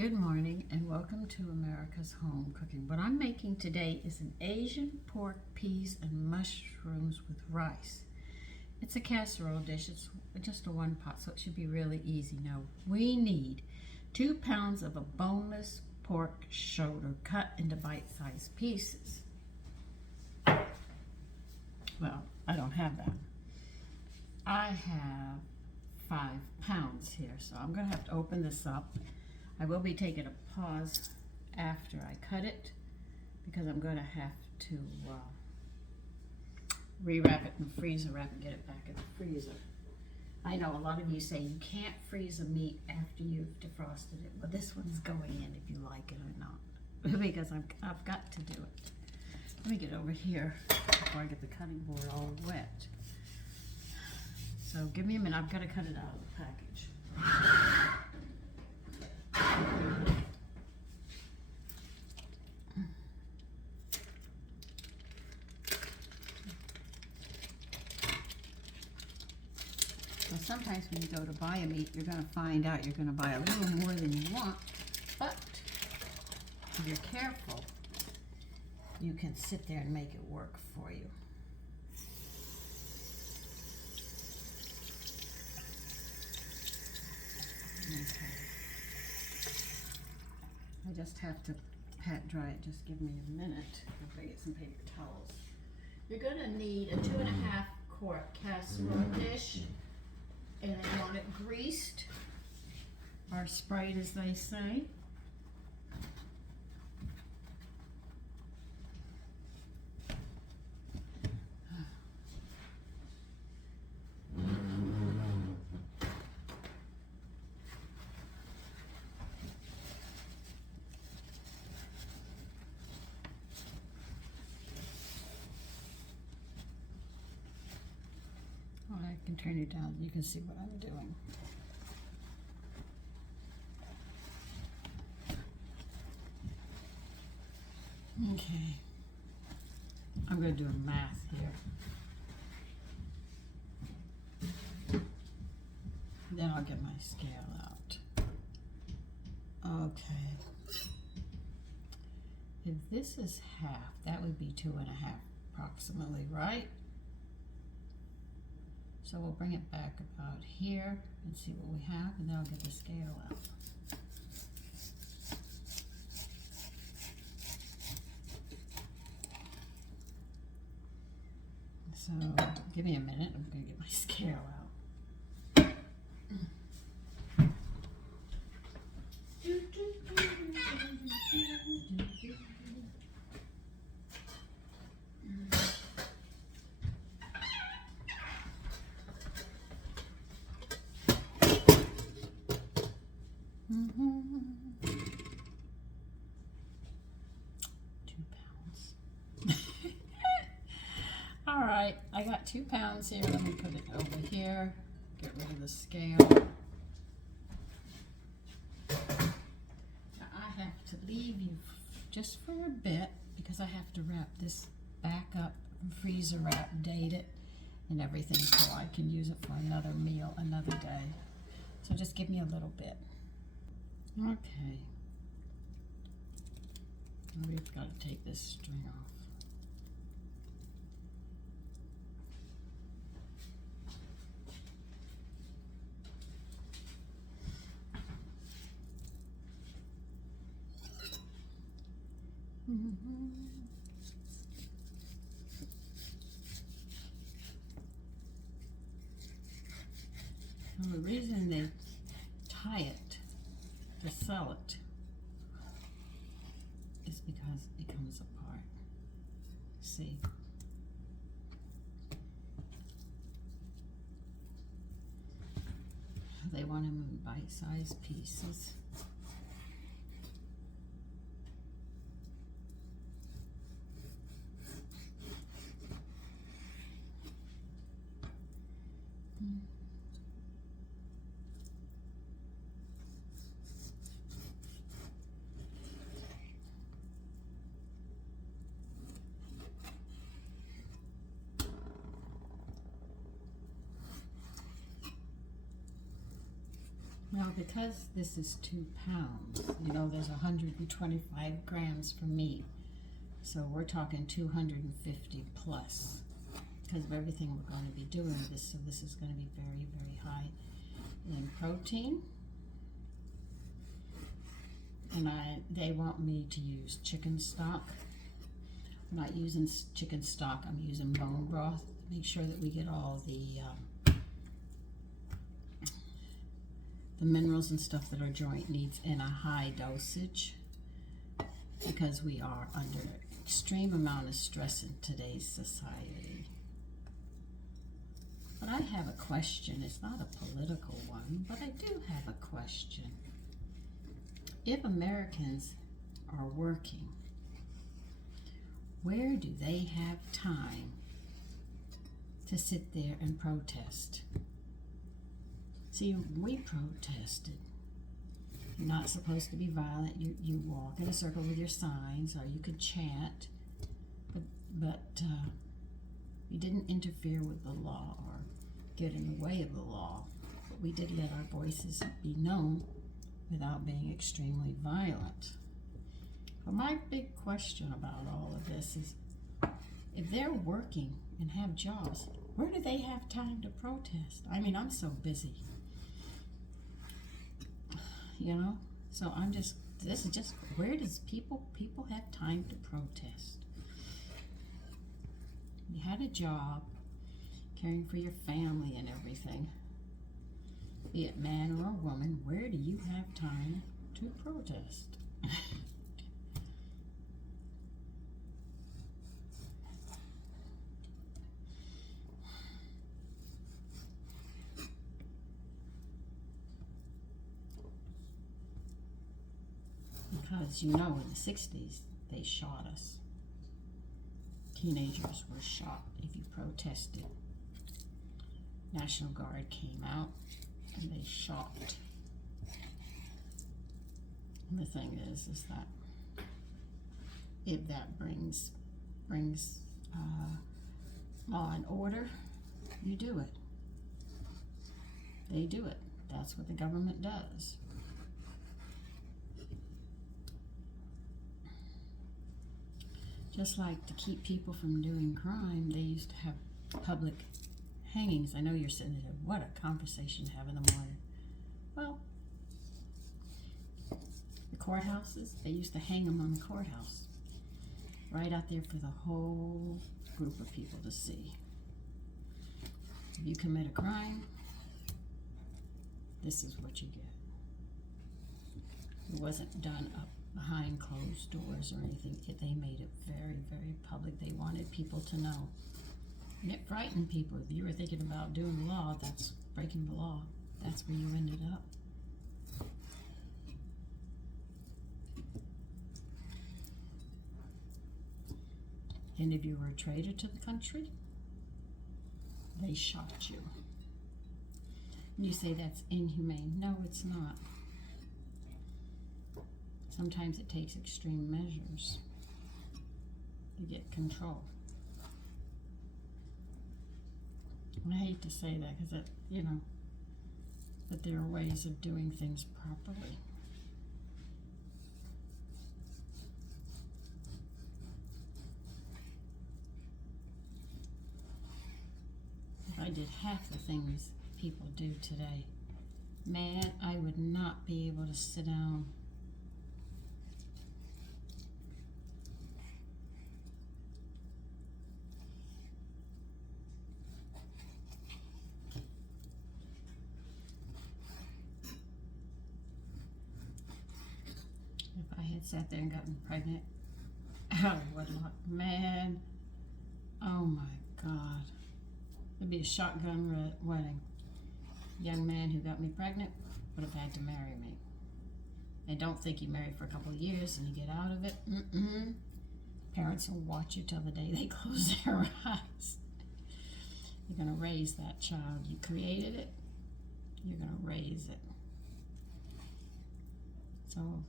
Good morning and welcome to America's Home Cooking. What I'm making today is an Asian pork, peas, and mushrooms with rice. It's a casserole dish. It's just a one pot, so it should be really easy. Now, we need 2 pounds of a boneless pork shoulder cut into bite-sized pieces. Well, I don't have that. I have 5 pounds here, so I'm going to have to open this up. I will be taking a pause after I cut it because I'm going to have to rewrap it and freezer wrap and get it back in the freezer. I know a lot of you say you can't freeze a meat after you've defrosted it, but this one's going in if you like it or not because I've got to do it. Let me get over here before I get the cutting board all wet. So give me a minute, I've got to cut it out of the package. So sometimes when you go to buy a meat, you're going to find out you're going to buy a little more than you want, but if you're careful, you can sit there and make it work for you. Okay. I just have to pat dry it. Just give me a minute. I'll get some paper towels. You're going to need a 2.5 quart casserole dish, and I want it greased, or sprayed as they say. Well, I can turn it down. You can see what I'm doing. Okay. I'm going to do a math here. Then I'll get my scale out. Okay. If this is half, that would be 2.5 approximately, right? So we'll bring it back about here and see what we have, and then I'll get the scale out. So give me a minute, I'm going to get my scale out. All right, I got 2 pounds here. Let me put it over here. Get rid of the scale. Now I have to leave you just for a bit because I have to wrap this back up, freezer wrap, date it, and everything so I can use it for another meal, another day. So just give me a little bit. Okay. We've got to take this string off. Well, the reason they tie it to sell it is because it comes apart. See? They want them in bite-sized pieces. Now, because this is 2 pounds, you know, there's 125 grams for meat. So we're talking 250 plus because of everything we're going to be doing with this. So this is going to be very, very high in protein. And they want me to use chicken stock. I'm not using chicken stock, I'm using bone broth. Make sure that we get all the minerals and stuff that our joint needs in a high dosage, because we are under extreme amount of stress in today's society. But I have a question. It's not a political one, but I do have a question. If Americans are working, where do they have time to sit there and protest? See, we protested. You're not supposed to be violent. You walk in a circle with your signs, or you could chant, but we didn't interfere with the law or get in the way of the law. But we did let our voices be known without being extremely violent. But my big question about all of this is, if they're working and have jobs, where do they have time to protest? I mean, I'm so busy. You know, so this is just, where does people have time to protest? You had a job, caring for your family and everything, be it man or a woman, where do you have time to protest? Because, you know, in the 60s, they shot us. Teenagers were shot if you protested. National Guard came out and they shot. And the thing is that if that brings law and order, you do it. They do it. That's what the government does. Just like to keep people from doing crime, they used to have public hangings. I know you're sitting there, what a conversation to have in the morning. Well, the courthouses, they used to hang them on the courthouse, right out there for the whole group of people to see. If you commit a crime, this is what you get. It wasn't done up behind closed doors or anything. They made it very, very public. They wanted people to know. And it frightened people. If you were thinking about doing the law, that's breaking the law. That's where you ended up. And if you were a traitor to the country, they shot you. And you say that's inhumane. No, it's not. Sometimes it takes extreme measures to get control. And I hate to say that because you know, but there are ways of doing things properly. If I did half the things people do today, man, I would not be able to sit down sat there and gotten pregnant out of wedlock. Man, oh my God. It'd be a shotgun wedding. Young man who got me pregnant would have had to marry me. And don't think you marry for a couple of years and you get out of it. Parents will watch you till the day they close their eyes. You're going to raise that child. You created it. You're going to raise it. So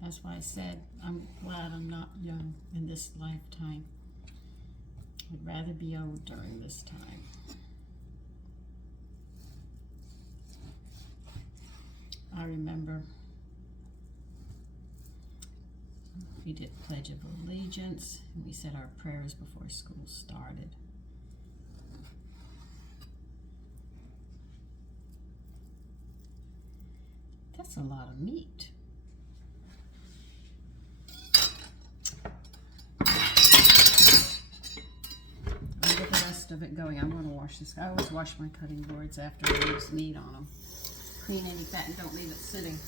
that's why I said I'm glad I'm not young in this lifetime. I'd rather be old during this time. I remember we did Pledge of Allegiance, and we said our prayers before school started. That's a lot of meat. I'll get the rest of it going. I'm going to wash this. I always wash my cutting boards after I use meat on them. Clean any fat and don't leave it sitting.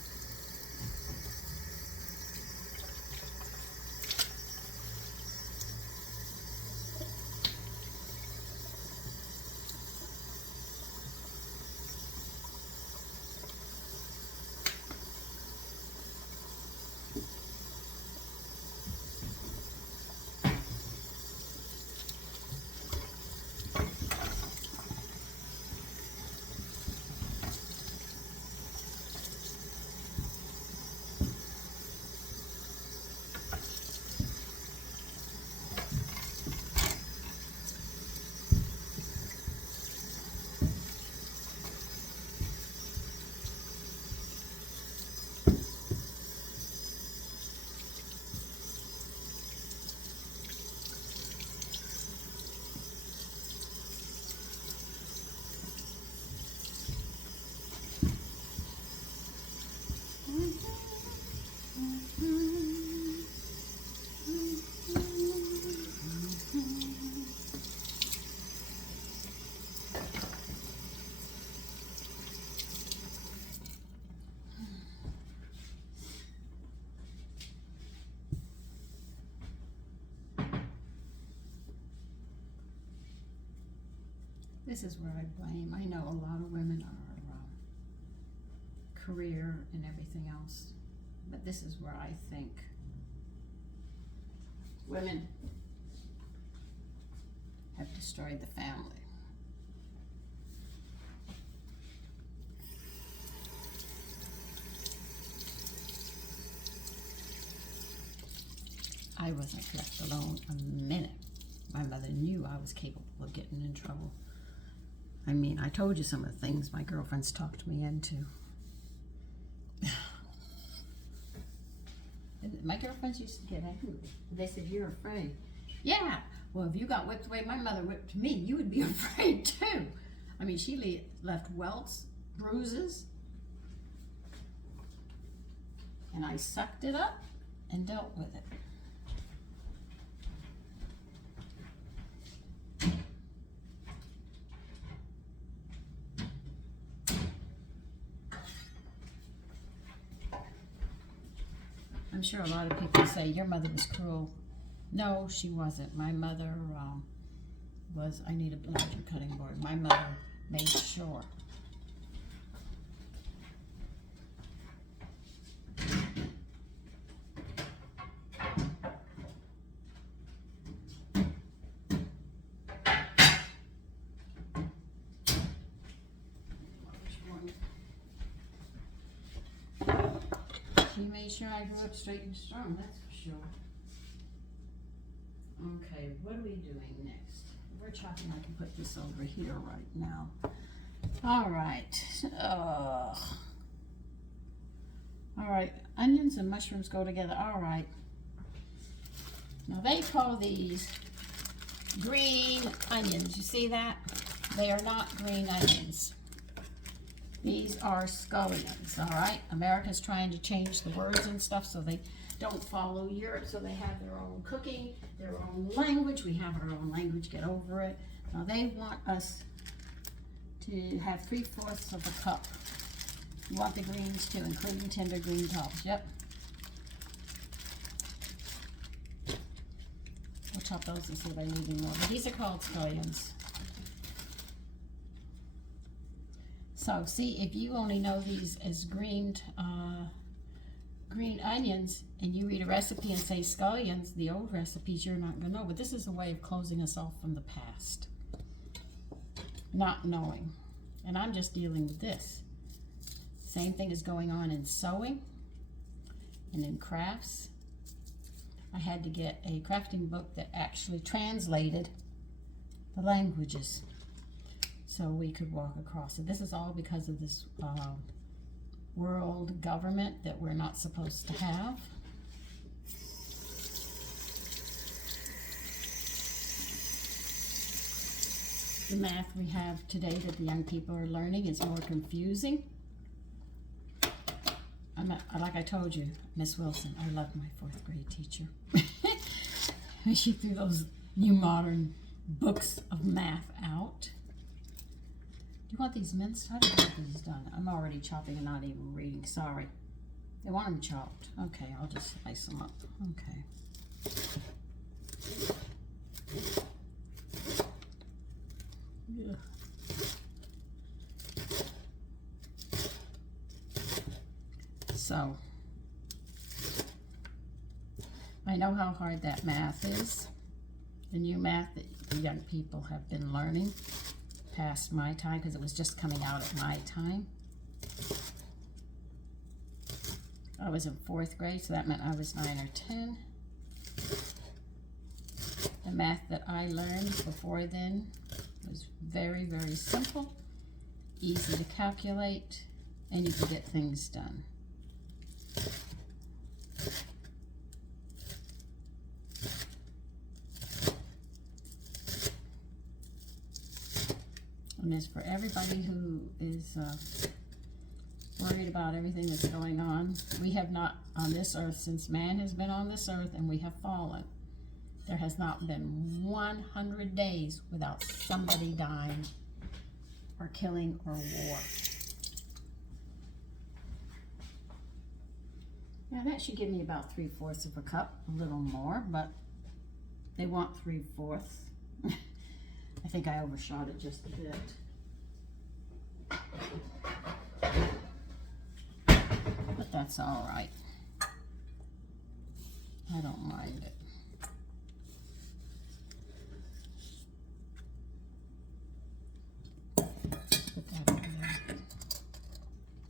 This is where I blame. I know a lot of women are career and everything else, but this is where I think women have destroyed the family. I wasn't left alone a minute. My mother knew I was capable of getting in trouble. I mean, I told you some of the things my girlfriends talked me into. My girlfriends used to get angry. They said, "You're afraid." Yeah, well, if you got whipped the way my mother whipped me, you would be afraid too. I mean, she left welts, bruises, and I sucked it up and dealt with it. I'm sure a lot of people say your mother was cruel. No, she wasn't. My mother was, I need a larger cutting board. My mother made sure. She made sure I grew up straight and strong, that's for sure. Okay, what are we doing next? We're chopping. I can put this over here right now. All right. All right, onions and mushrooms go together. All right. Now they call these green onions. You see that? They are not green onions. These are scallions, all right? America's trying to change the words and stuff so they don't follow Europe, so they have their own cooking, their own language. We have our own language, get over it. Now they want us to have 3/4 of a cup. You want the greens too, including tender green tops, yep. We'll chop those and see if I need any more. But these are called scallions. So see, if you only know these as green onions and you read a recipe and say scallions, the old recipes you're not going to know. But this is a way of closing us off from the past. Not knowing. And I'm just dealing with this. Same thing is going on in sewing and in crafts. I had to get a crafting book that actually translated the languages so we could walk across it. This is all because of this world government that we're not supposed to have. The math we have today that the young people are learning is more confusing. Like I told you, Miss Wilson, I love my 4th grade teacher. She threw those new modern books of math out. Do you want these minced? How do you want these done? I'm already chopping and not even reading. Sorry. They want them chopped. Okay, I'll just slice them up. Okay. Yeah. So, I know how hard that math is. The new math that the young people have been learning past my time, because it was just coming out at my time. I was in 4th grade, so that meant I was 9 or 10. The math that I learned before then was very, very simple, easy to calculate, and you could get things done. And as for everybody who is worried about everything that's going on, we have not on this earth, since man has been on this earth and we have fallen, there has not been 100 days without somebody dying or killing or war. Now that should give me about 3/4 of a cup, a little more, but they want 3/4. I think I overshot it just a bit. But that's all right. I don't mind it. Put that over there.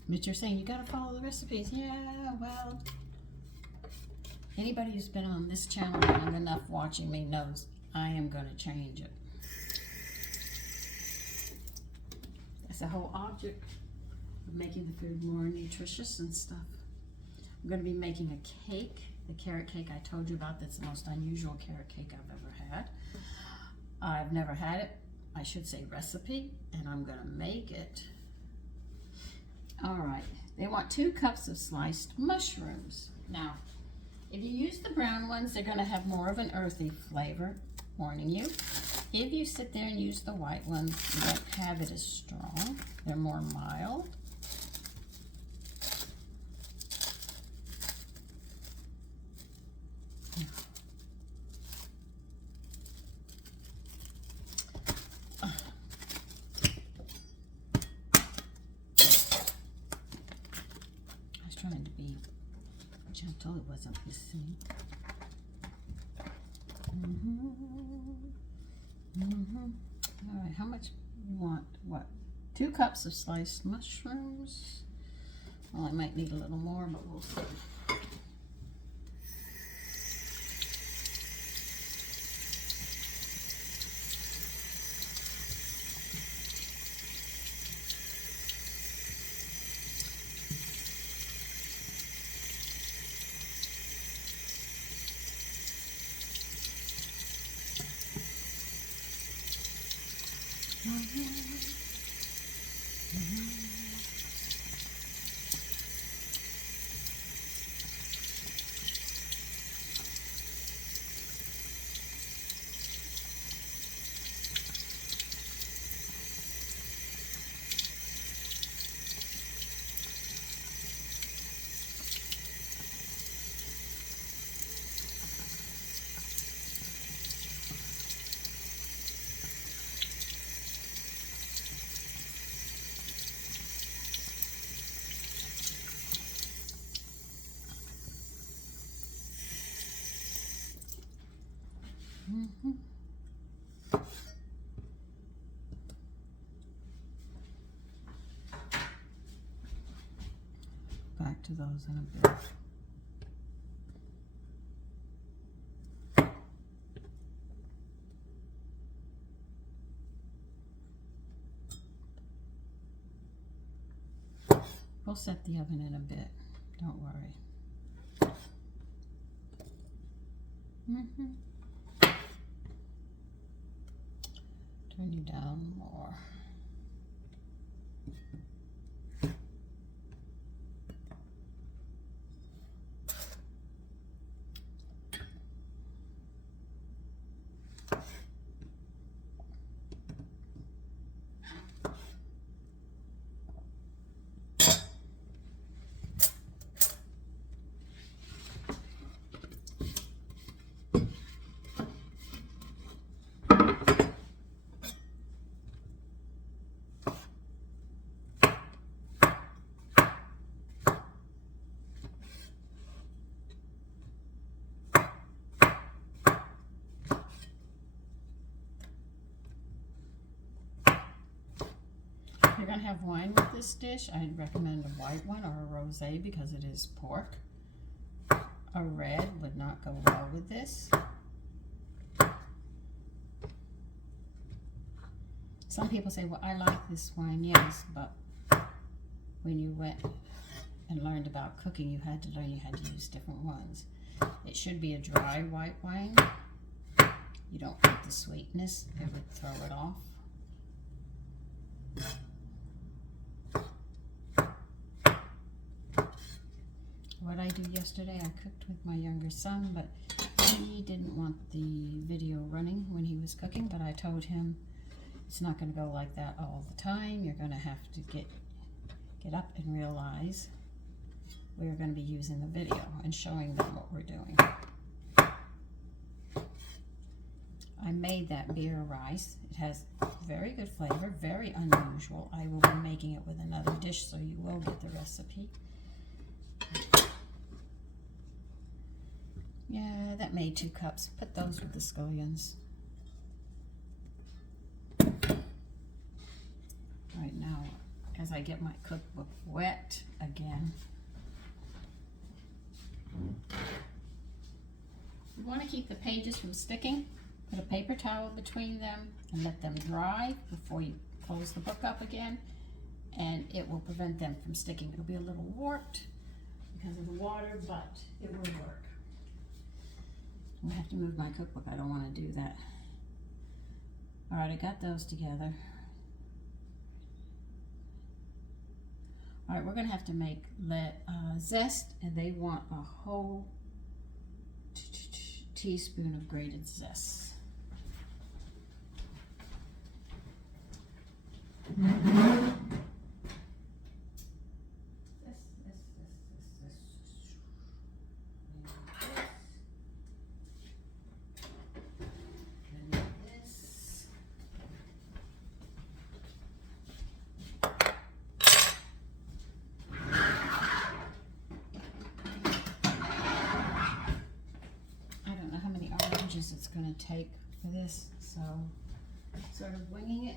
But you're saying you gotta follow the recipes. Yeah, well, anybody who's been on this channel long enough watching me knows I am gonna change it. The whole object of making the food more nutritious and stuff. I'm going to be making a cake, the carrot cake I told you about. That's the most unusual carrot cake I've ever had. I've never had it, I should say recipe, and I'm going to make it. All right, they want 2 cups of sliced mushrooms. Now, if you use the brown ones, they're going to have more of an earthy flavor, warning you. If you sit there and use the white ones, you don't have it as strong. They're more mild. I was trying to be gentle. It wasn't hissing. All right, how much you want? What? 2 cups of sliced mushrooms. Well, I might need a little more, but we'll see. Back to those in a bit. We'll set the oven in a bit. Don't worry. Turn you down more. If you're gonna have wine with this dish, I'd recommend a white one or a rosé because it is pork. A red would not go well with this. Some people say, well, I like this wine, yes, but when you went and learned about cooking, you had to learn you had to use different ones. It should be a dry white wine. You don't want the sweetness, it would throw it off. What I do yesterday, I cooked with my younger son, but he didn't want the video running when he was cooking, but I told him it's not going to go like that all the time. You're going to have to get up and realize we're going to be using the video and showing them what we're doing. I made that beer rice. It has very good flavor, very unusual. I will be making it with another dish, so you will get the recipe. Yeah, that made 2 cups. Put those with the scallions. Right now, as I get my cookbook wet again. You want to keep the pages from sticking. Put a paper towel between them and let them dry before you close the book up again, and it will prevent them from sticking. It'll be a little warped because of the water, but it will work. I have to move my cookbook. I don't want to do that. All right, I got those together. All right, we're going to have to make zest, and they want a whole teaspoon of grated zest. It's going to take for this, so sort of winging it.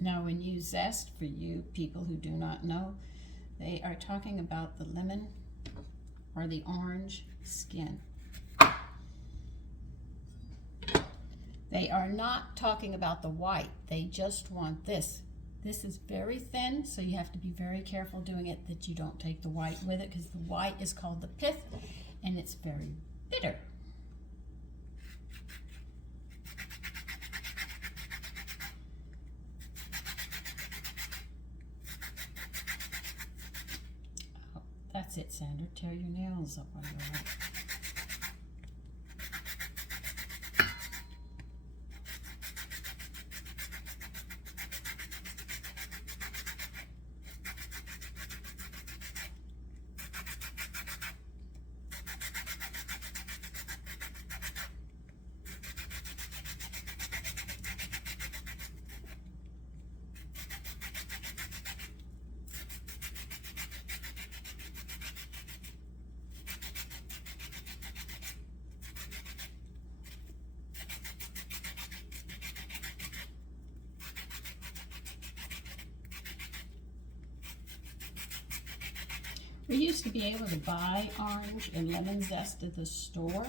Now, when you zest, for you people who do not know, they are talking about the lemon or the orange skin. They are not talking about the white. They just want this. This is very thin, so you have to be very careful doing it that you don't take the white with it, because the white is called the pith, and it's very bitter. Oh, that's it, Sandra. Tear your nails up on your right. We used to be able to buy orange and lemon zest at the store.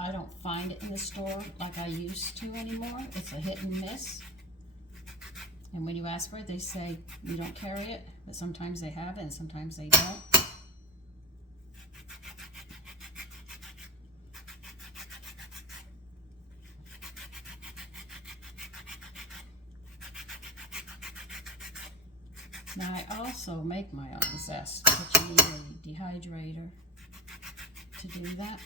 I don't find it in the store like I used to anymore. It's a hit and miss. And when you ask for it, they say we don't carry it, but sometimes they have it and sometimes they don't. Now I also make my own zest, but you need a dehydrator to do that.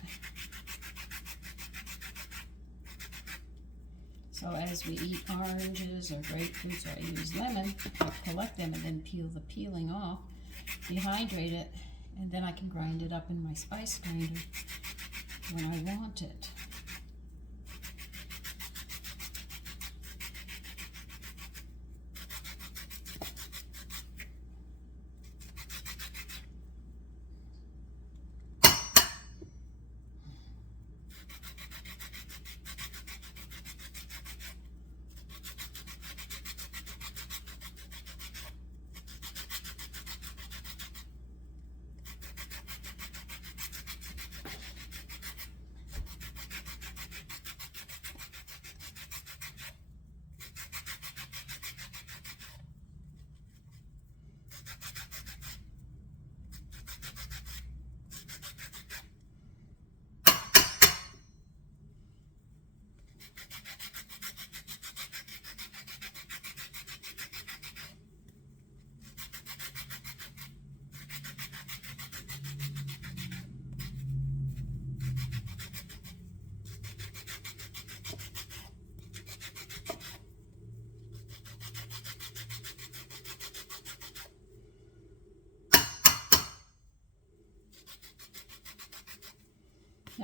So as we eat oranges or grapefruits, or I use lemon, I collect them and then peel the peeling off, dehydrate it, and then I can grind it up in my spice grinder when I want it.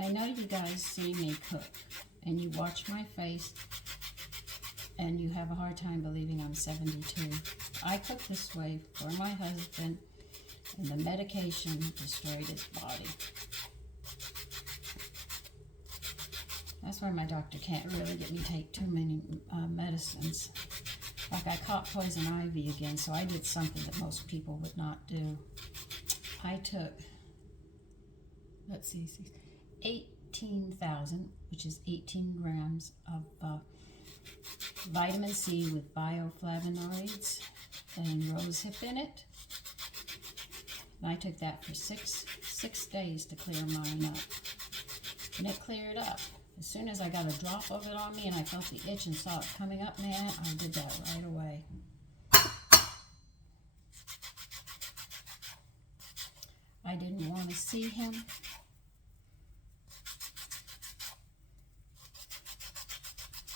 I know you guys see me cook and you watch my face and you have a hard time believing I'm 72. I cook this way for my husband, and the medication destroyed his body. That's why my doctor can't really get me to take too many medicines. Like I caught poison ivy again, so I did something that most people would not do. I took, let's see, 18,000, which is 18 grams of vitamin C with bioflavonoids and rosehip in it. And I took that for six days to clear mine up. And it cleared up. As soon as I got a drop of it on me and I felt the itch and saw it coming up, man, I did that right away. I didn't want to see him.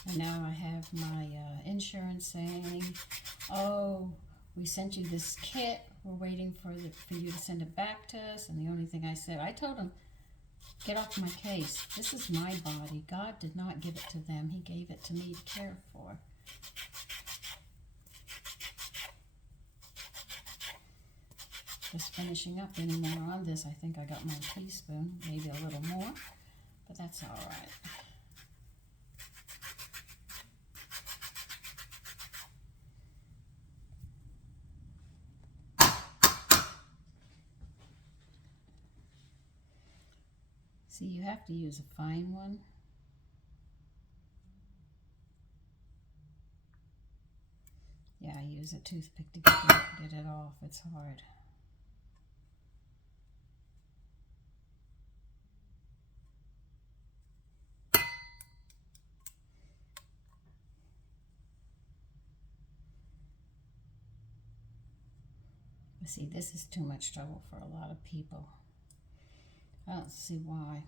And now I have my insurance saying, oh, we sent you this kit. We're waiting for you to send it back to us. And the only thing I said, I told them, get off my case. This is my body. God did not give it to them. He gave it to me to care for. Just finishing up any more on this. I think I got my teaspoon, maybe a little more, but that's all right. See, you have to use a fine one. Yeah, I use a toothpick to get it off. It's hard. But see, this is too much trouble for a lot of people. I don't see why.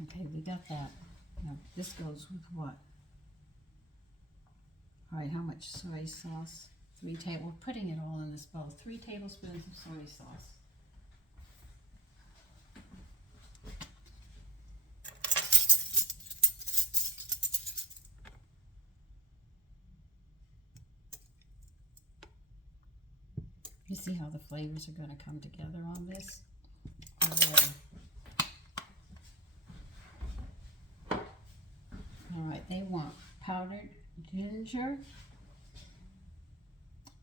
Okay, we got that. Now, this goes with what? All right, how much soy sauce? 3 tablespoons. We're putting it all in this bowl. 3 tablespoons of soy sauce. You see how the flavors are going to come together on this? All right, they want powdered ginger,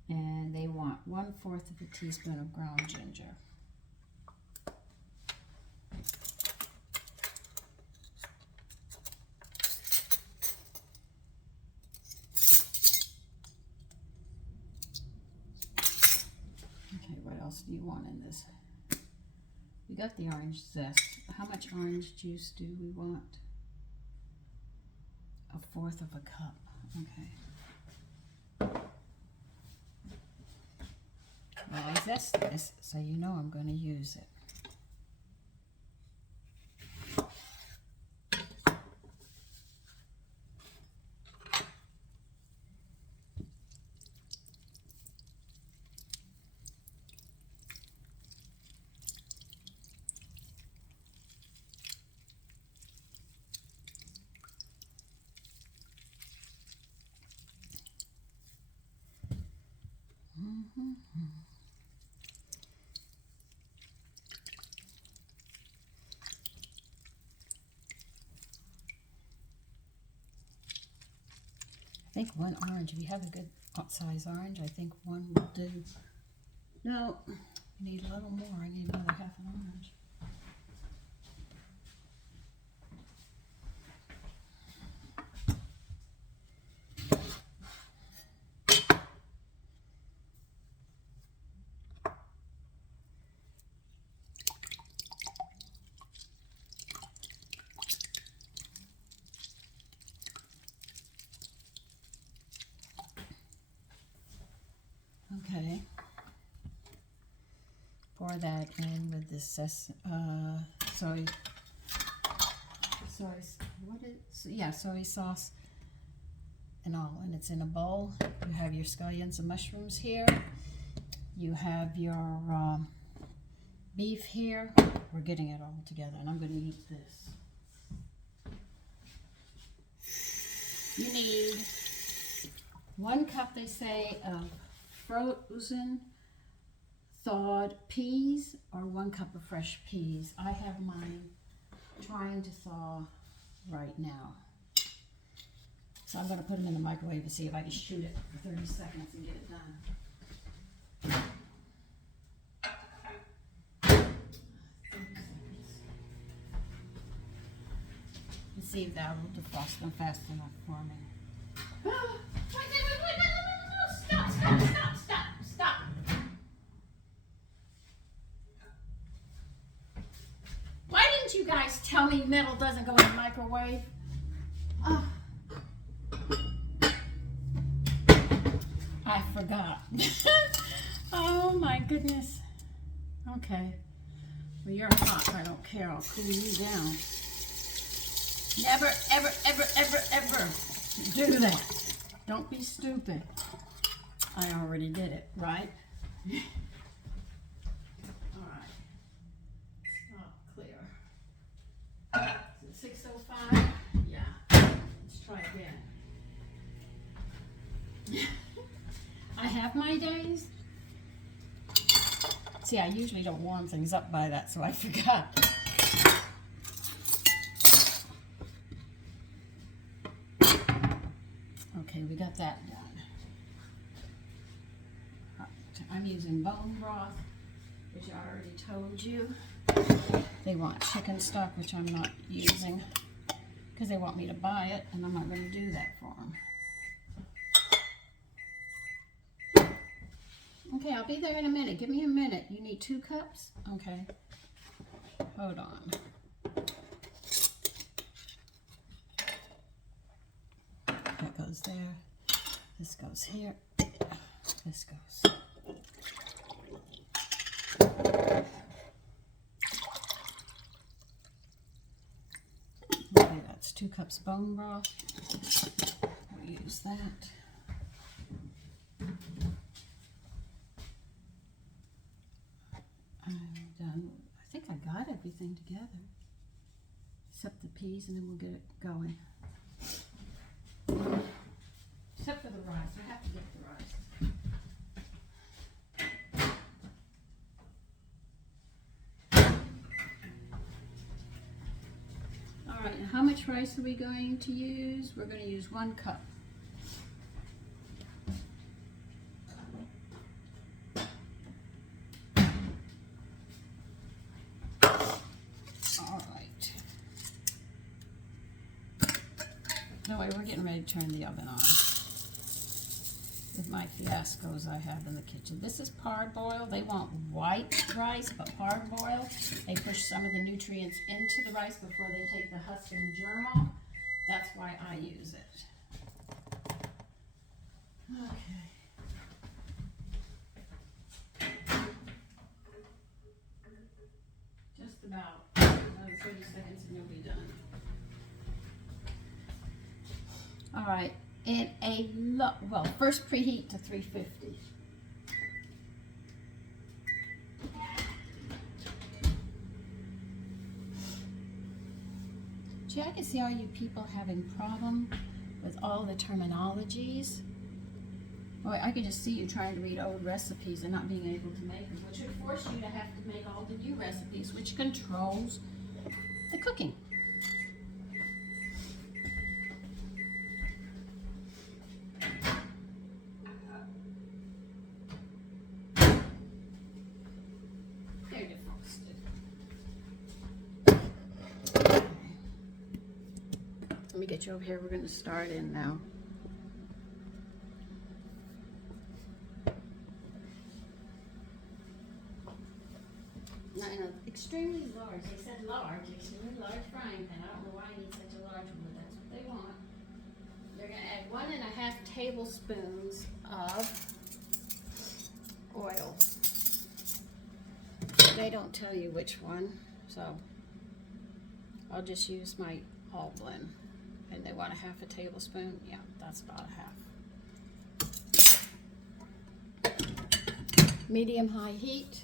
and they want 1/4 of a teaspoon of ground ginger. Okay, what else do you want in this? We got the orange zest. How much orange juice do we want? 1/4 of a cup. Okay. Well, I zest this, so you know I'm going to use it. I think 1 orange, if you have a good size orange, I think 1 will do. No, you need a little more. I need another 1/2 an orange. Okay. Pour that in with this soy sauce and all, and it's in a bowl. You have your scallions and mushrooms here. You have your beef here. We're getting it all together, and I'm going to use this. You need 1 cup, they say, of frozen thawed peas, or 1 cup of fresh peas. I have mine trying to thaw right now. So I'm going to put them in the microwave and see if I can shoot it for 30 seconds and get it done. Let's see if that will defrost them fast enough for me. Stop. Why didn't you guys tell me metal doesn't go in the microwave? Oh. I forgot. Oh my goodness. Okay. Well, you're hot. I don't care. I'll cool you down. Never, ever, ever, ever, ever do that. Don't be stupid. I already did it, right? All right. Oh, clear. Is it 6:05? Yeah. Let's try again. I have my days. See, I usually don't warm things up by that, so I forgot. Okay, we got that done. I'm using bone broth, which I already told you. They want chicken stock, which I'm not using because they want me to buy it, and I'm not going to do that for them. Okay, I'll be there in a minute. Give me a minute. You need 2 cups? Okay. Hold on. That goes there. This goes here. This goes. That's 2 cups bone broth. We'll use that. I'm done. I think I got everything together. Except the peas, and then we'll get it going. Except for the rice. I have to get the rice. All right, and how much rice are we going to use? We're going to use 1 cup. All right. No way, we're getting ready to turn the oven on with my fiascos I have in the kitchen. This is parboiled. They want white rice, but parboiled. They push some of the nutrients into the rice before they take the husk and the germ off. That's why I use it. Okay. Just about another 30 seconds and you'll be done. All right. In a well, first preheat to 350. Gee, I can see all you people having problem with all the terminologies. Boy, I can just see you trying to read old recipes and not being able to make them, which would force you to have to make all the new recipes, which controls the cooking. Let me get you over here. We're going to start in now. Now in an extremely large, they said large, extremely large frying pan. I don't know why I need such a large one, but that's what they want. They're going to add 1.5 tablespoons of oil. They don't tell you which one, so I'll just use my all blend. And they want 1/2 tablespoon. Yeah, that's about 1/2. Medium-high heat.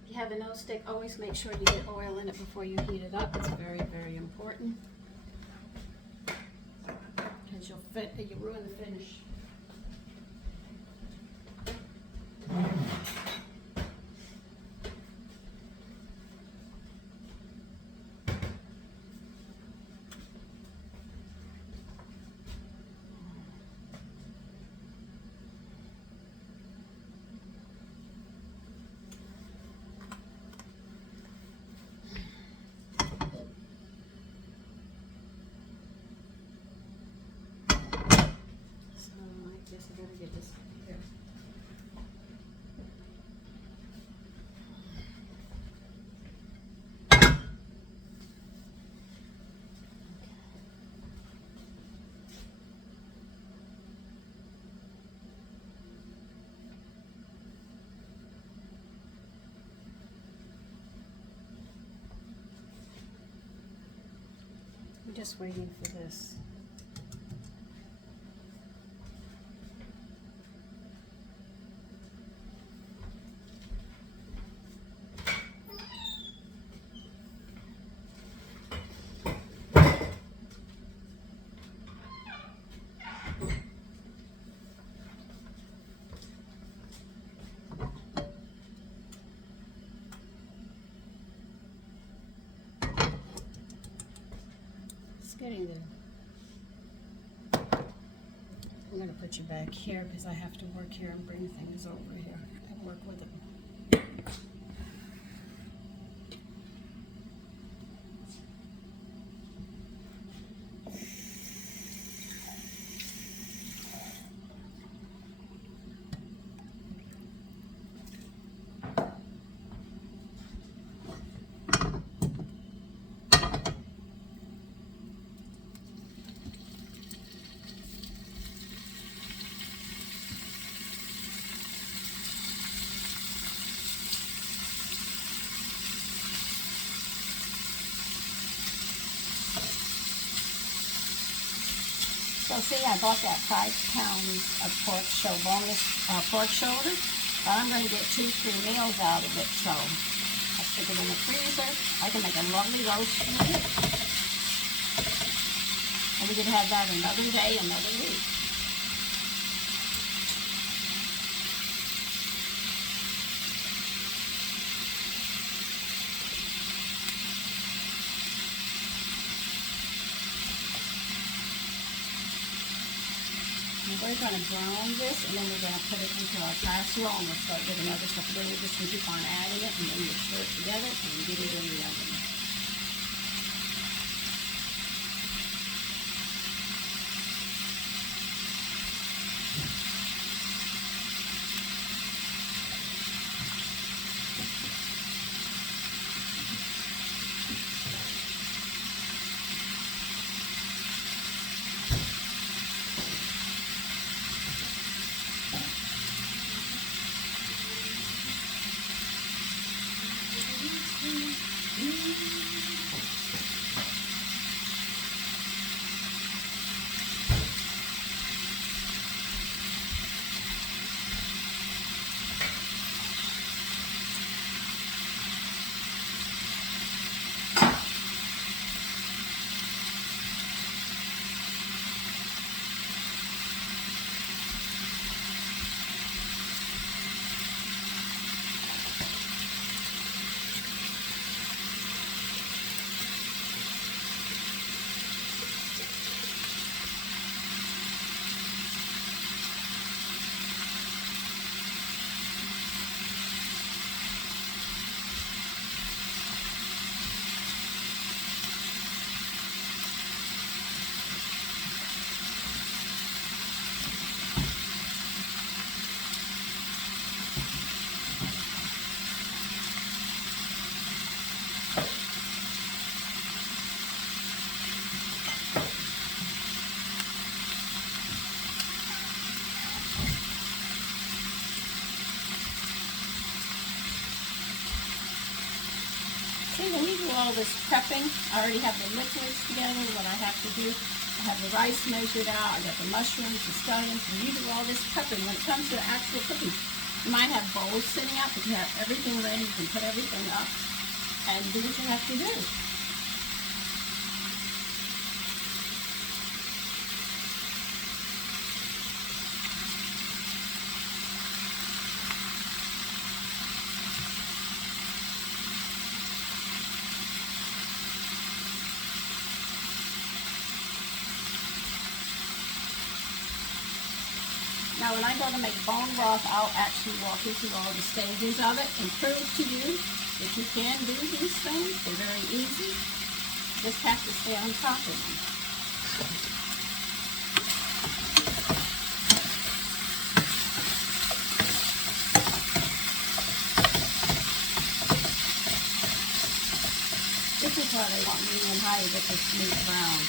If you have a nose stick, always make sure you get oil in it before you heat it up. It's very, very important. Because you ruin the finish. I gotta get this here. I'm just waiting for this. Getting there. I'm going to put you back here because I have to work here and bring things over here and work with it. So see, I bought that 5 pounds of boneless pork shoulder, but I'm going to get 2-3 meals out of it, so I'll stick it in the freezer. I can make a lovely roast meat, and we can have that another day, another week. We're going to brown this, and then we're going to put it into our casserole, and we'll start getting other stuff. Then we're just going to keep on adding it, and then we'll stir it together and get it in the oven. See, when you do all this prepping, I already have the liquids together, what I have to do. I have the rice measured out, I got the mushrooms, the scallions. When you do all this prepping, when it comes to the actual cooking, you might have bowls sitting out, but you have everything ready, you can put everything up and do what you have to do. Now when I go to make bone broth, I'll actually walk you through all the stages of it and prove to you that you can do these things. They're very easy. Just have to stay on top of them. This is why they want medium high to get this meat brown.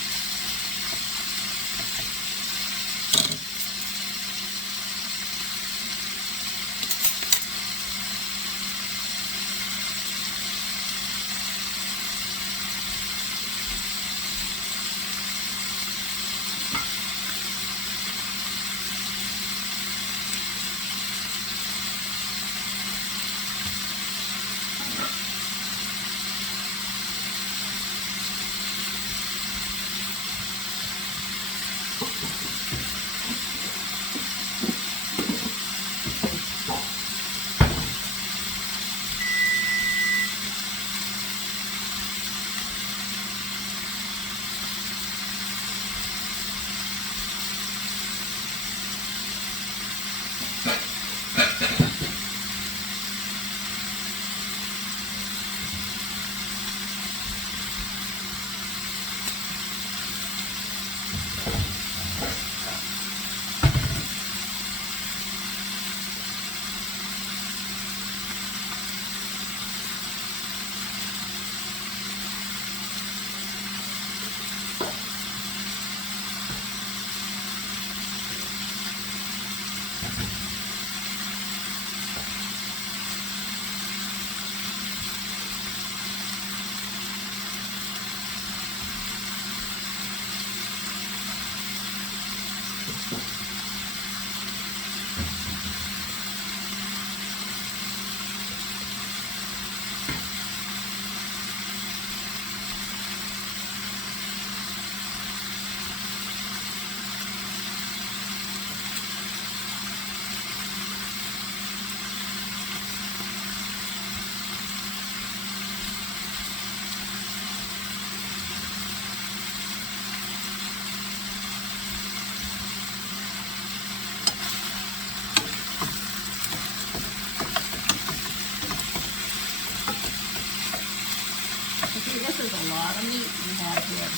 See, this is a lot of meat you have here.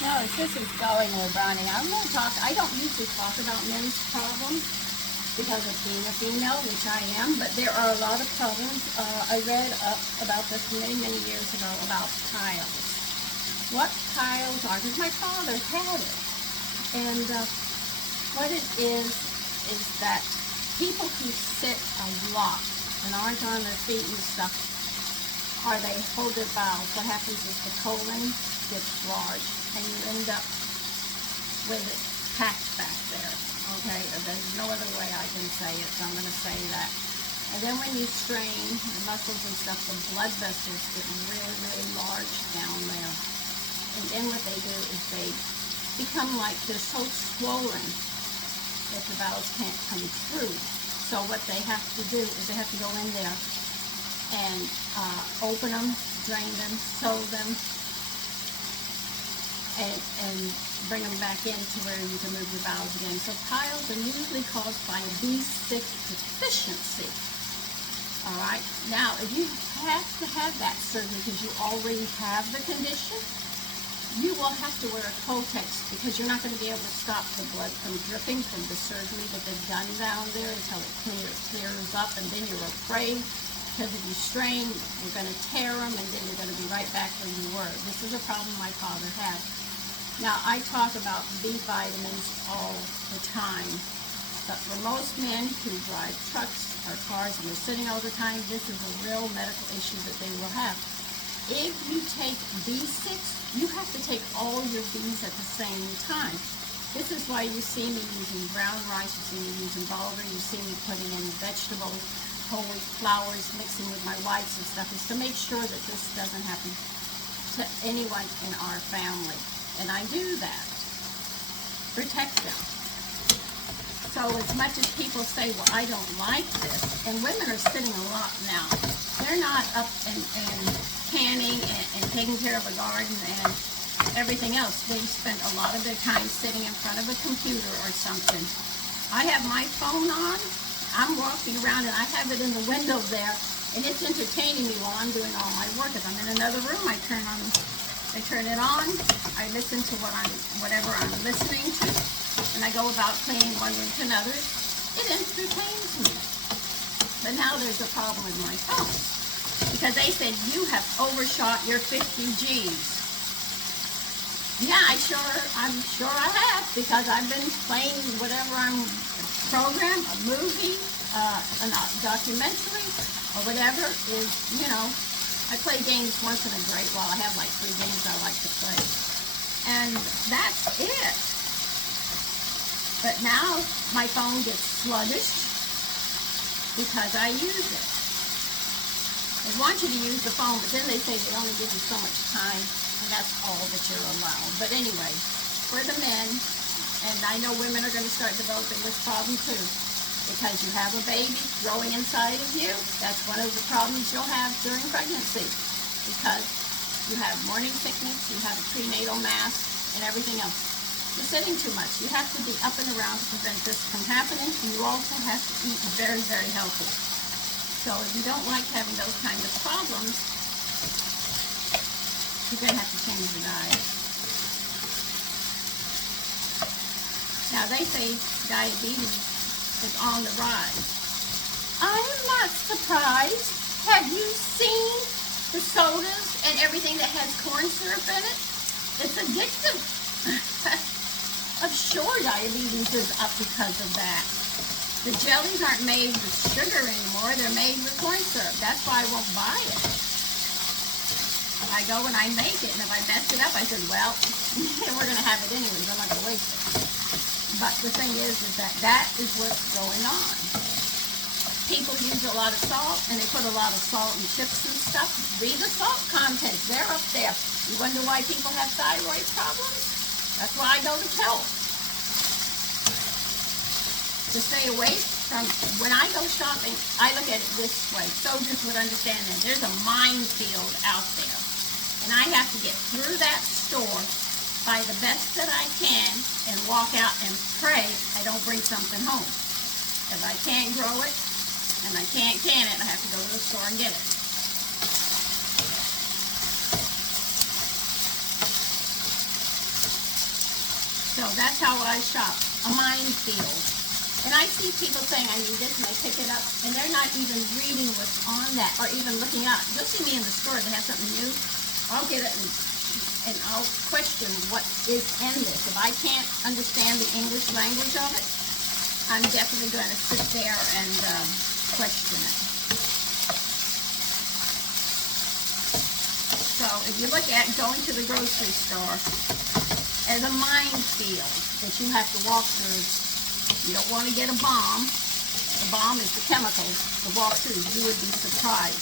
Now, as this is going or browning, I don't usually talk about men's problems because of being a female, which I am, but there are a lot of problems. I read up about this many, many years ago about piles. What piles are, because my father had it. And what it is that people who sit a lot and aren't on their feet and stuff, or they hold their bowels, what happens is the colon gets large and you end up with it packed back there. Okay, there's no other way I can say it, so I'm going to say that. And then when you strain the muscles and stuff, the blood vessels get really, really large down there. And then what they do is they become like, they're so swollen that the bowels can't come through. So what they have to do is they have to go in there and open them, drain them, sew them, and bring them back into where you can move your bowels again. So piles are usually caused by a B6 deficiency. All right. Now, if you have to have that surgery because you already have the condition, you will have to wear a Kotex because you're not going to be able to stop the blood from dripping from the surgery that they've done down there until it clears up, and then you're afraid because if you strain, you're going to tear them, and then you're going to be right back where you were. This is a problem my father had. Now, I talk about B vitamins all the time, but for most men who drive trucks or cars and they're sitting all the time, this is a real medical issue that they will have. If you take B6, you have to take all your Bs at the same time. This is why you see me using brown rice, you see me using bulgur, you see me putting in vegetables, whole wheat flours, mixing with my whites and stuff, is to make sure that this doesn't happen to anyone in our family. And I do that. Protect them. So as much as people say, well, I don't like this, and women are sitting a lot now. They're not up and canning and taking care of a garden and everything else. They spend a lot of their time sitting in front of a computer or something. I have my phone on. I'm walking around and I have it in the window there, and it's entertaining me while I'm doing all my work. If I'm in another room, I turn it on, I listen to whatever I'm listening to, and I go about cleaning one room to another. It entertains me. But now there's a problem with my phone, because they said you have overshot your 50 Gs. Yeah, I'm sure I have, because I've been playing whatever I'm program, a movie, a documentary, or whatever is, I play games once in a great while. I have like 3 games I like to play. And that's it. But now my phone gets sluggish because I use it. They want you to use the phone, but then they say they only give you so much time, and that's all that you're allowed. But anyway, for the men, and I know women are going to start developing this problem too, because you have a baby growing inside of you. That's one of the problems you'll have during pregnancy, because you have morning sickness, you have a prenatal mass, and everything else. You're sitting too much. You have to be up and around to prevent this from happening, and you also have to eat very, very healthy. So if you don't like having those kinds of problems, you're going to have to change your diet. Now, they say diabetes is on the rise. I'm not surprised. Have you seen the sodas and everything that has corn syrup in it, it's addictive. I'm sure diabetes is up because of that. The jellies aren't made with sugar anymore, they're made with corn syrup. That's why I won't buy it. I go and I make it, and if I mess it up, I said, well, we're going to have it anyways, I'm not going to waste it. But the thing is that is what's going on. People use a lot of salt, and they put a lot of salt in chips and stuff. Read the salt content, they're up there. You wonder why people have thyroid problems? That's why I go to health. To stay away from, when I go shopping, I look at it this way. Soldiers would understand that there's a minefield out there. And I have to get through that store, buy the best that I can, and walk out and pray I don't bring something home. If I can't grow it, and I can't can it, I have to go to the store and get it. So that's how I shop, a minefield. And I see people saying, I need this, and they pick it up, and they're not even reading what's on that, or even looking up. You'll see me in the store, they have something new, I'll get it and I'll question what is in this. If I can't understand the English language of it, I'm definitely going to sit there and question it. So if you look at going to the grocery store as a minefield that you have to walk through, you don't want to get a bomb. The bomb is the chemicals to walk through. You would be surprised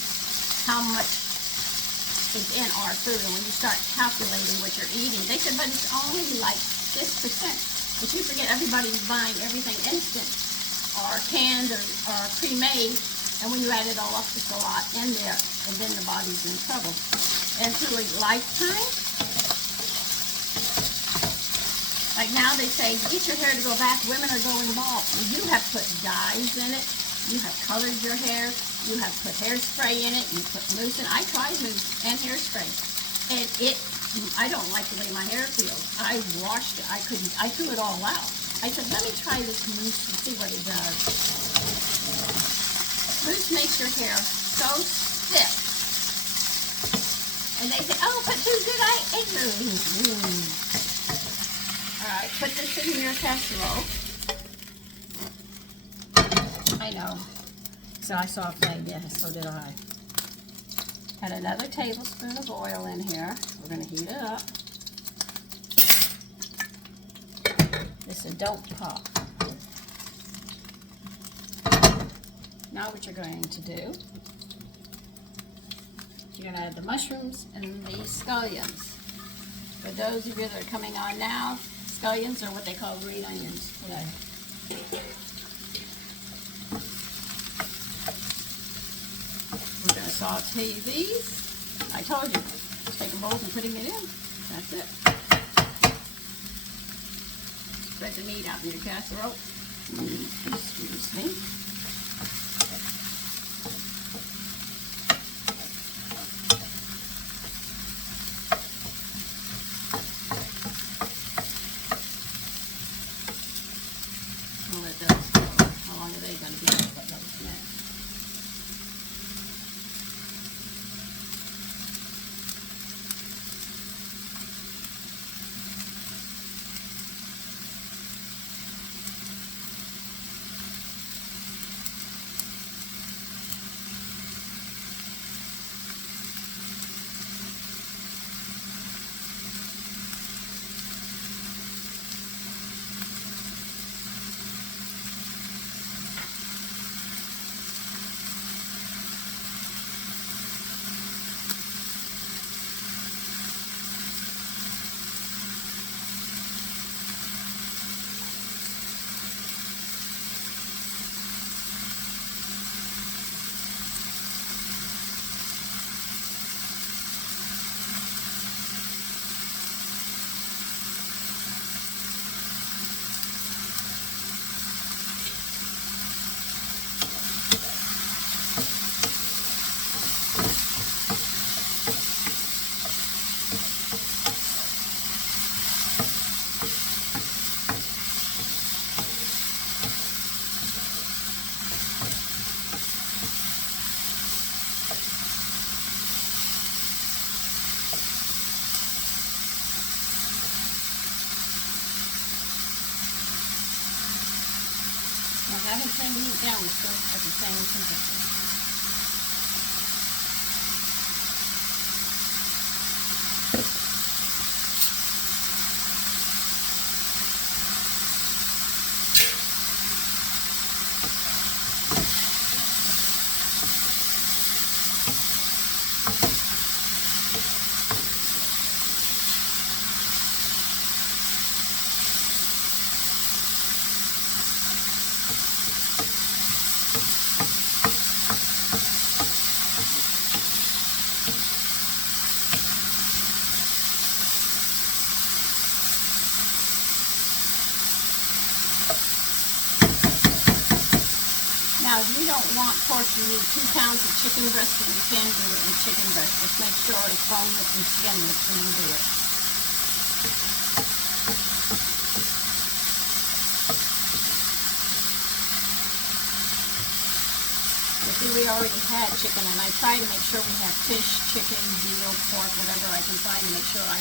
how much is in our food. And when you start calculating what you're eating, they said, but it's only like this percent. But you forget everybody's buying everything instant or canned or pre-made. And when you add it all up, it's a lot in there. And then the body's in trouble. And through a lifetime, like now they say, get your hair to go back, women are going bald. You have put dyes in it, you have colored your hair, you have put hairspray in it, you put mousse in it. I tried mousse and hairspray, and I don't like the way my hair feels. I washed it, I threw it all out. I said, let me try this mousse and see what it does. Mousse makes your hair so stiff. And they say, oh, but too good, I ate it. Alright, put this in your casserole. I know. So I saw a flame, yeah, so did I. Add another tablespoon of oil in here. We're going to heat it up. This is don't pop. Now what you're going to do, you're going to add the mushrooms and the scallions. For those of you that are coming on now, scallions are what they call green onions today. We're going to saute these. I told you, take a bowl and putting it in. That's it. Spread the meat out in your casserole. Excuse me. We'll let those go. How long are they going to be? I'll let those next. haven't turned the heat down. We're still at the same temperature. Now, if you don't want pork, you need 2 pounds of chicken breast, and you can do it in chicken breast. Just make sure it's boneless and skinless when you do it. But see, we already had chicken, and I try to make sure we have fish, chicken, veal, pork, whatever I can find to make sure I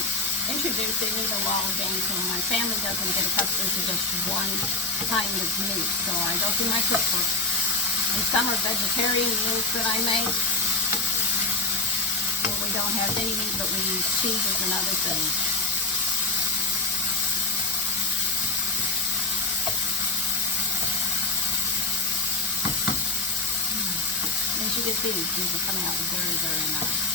introduce any of the law of game so my family doesn't get accustomed to just one kind of meat. So I go through my cookbook. And some are vegetarian meals that I make, where we don't have any meat, but we use cheeses and other things. Once you get these are coming out very, very nice.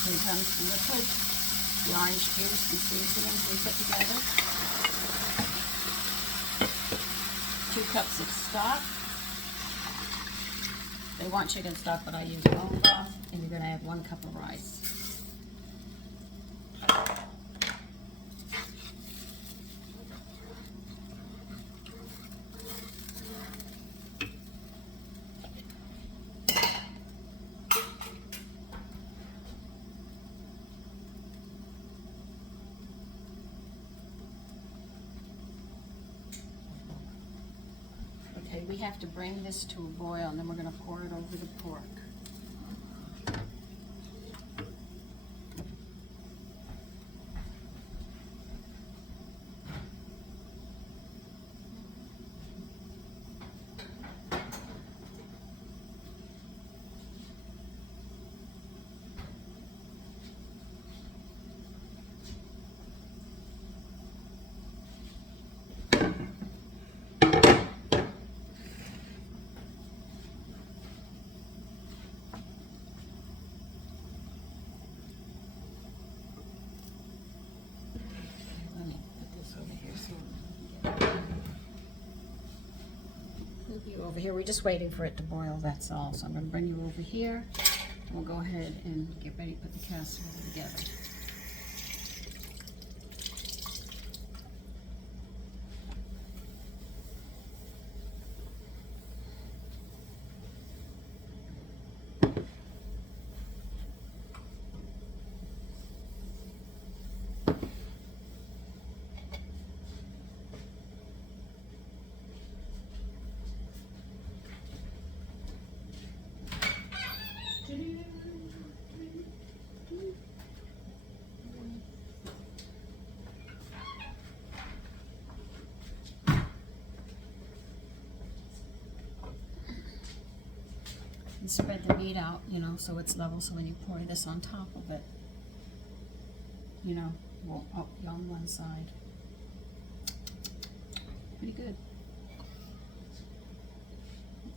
Here comes the liquid, the orange juice and seasonings we put together. 2 cups of stock. They want chicken stock, but I use bone broth, and you're going to add 1 cup of rice. Okay, we have to bring this to a boil, and then we're going to pour it over the pork. You over here. We're just waiting for it to boil, that's all. So I'm going to bring you over here. We'll go ahead and get ready to put the casserole together. And spread the meat out, you know, so it's level, so when you pour this on top of it, you know, won't up on one side. Pretty good.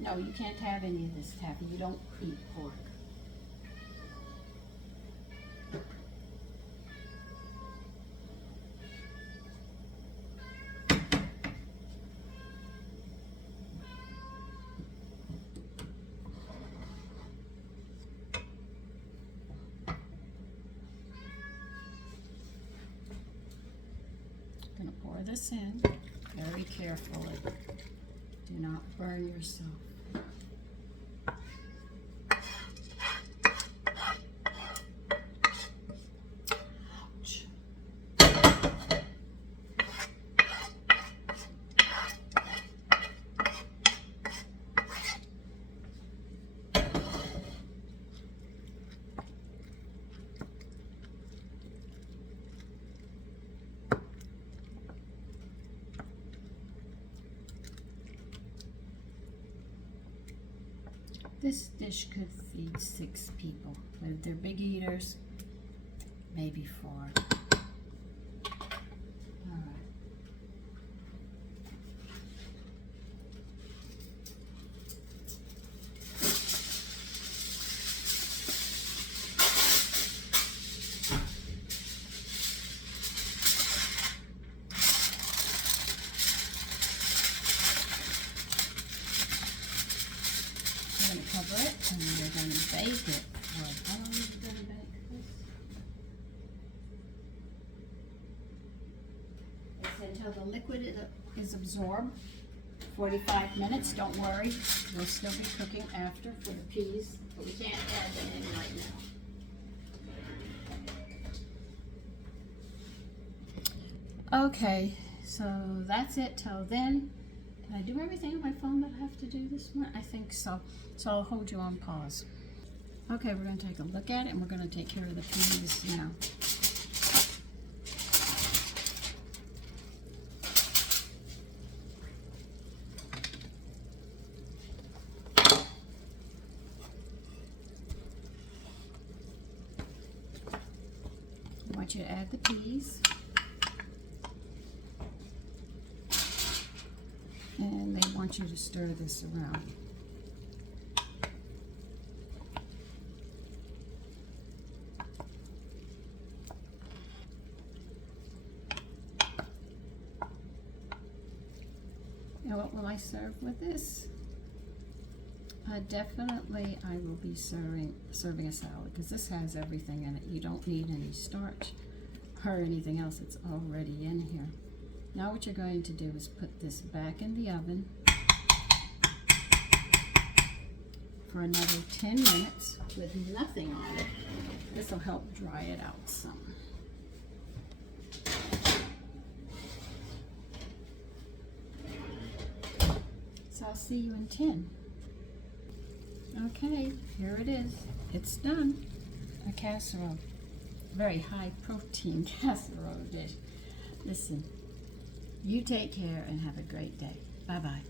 No, you can't have any of this, Taffy. You don't eat pork. I'm going to pour this in very carefully. Do not burn yourself. Ouch. This dish could feed 6 people. But if they're big eaters, maybe 4. Alright. We're going to cover it and we're going to bake it. How long are we going to bake this? It's until the liquid is absorbed. 45 minutes, don't worry. We'll still be cooking after for the peas, but we can't add them in right now. Okay, so that's it till then. Did I do everything on my phone that I have to do this one? I think so. So I'll hold you on pause. Okay, we're going to take a look at it and we're going to take care of the peas now. I want you to add the peas. And they want you to stir this around. Now what will I serve with this? Definitely I will be serving a salad because this has everything in it. You don't need any starch or anything else. It's already in here. Now what you're going to do is put this back in the oven for another 10 minutes with nothing on it. This will help dry it out some. So I'll see you in 10. Okay, here it is. It's done. A casserole. Very high protein casserole dish. Listen. You take care and have a great day. Bye-bye.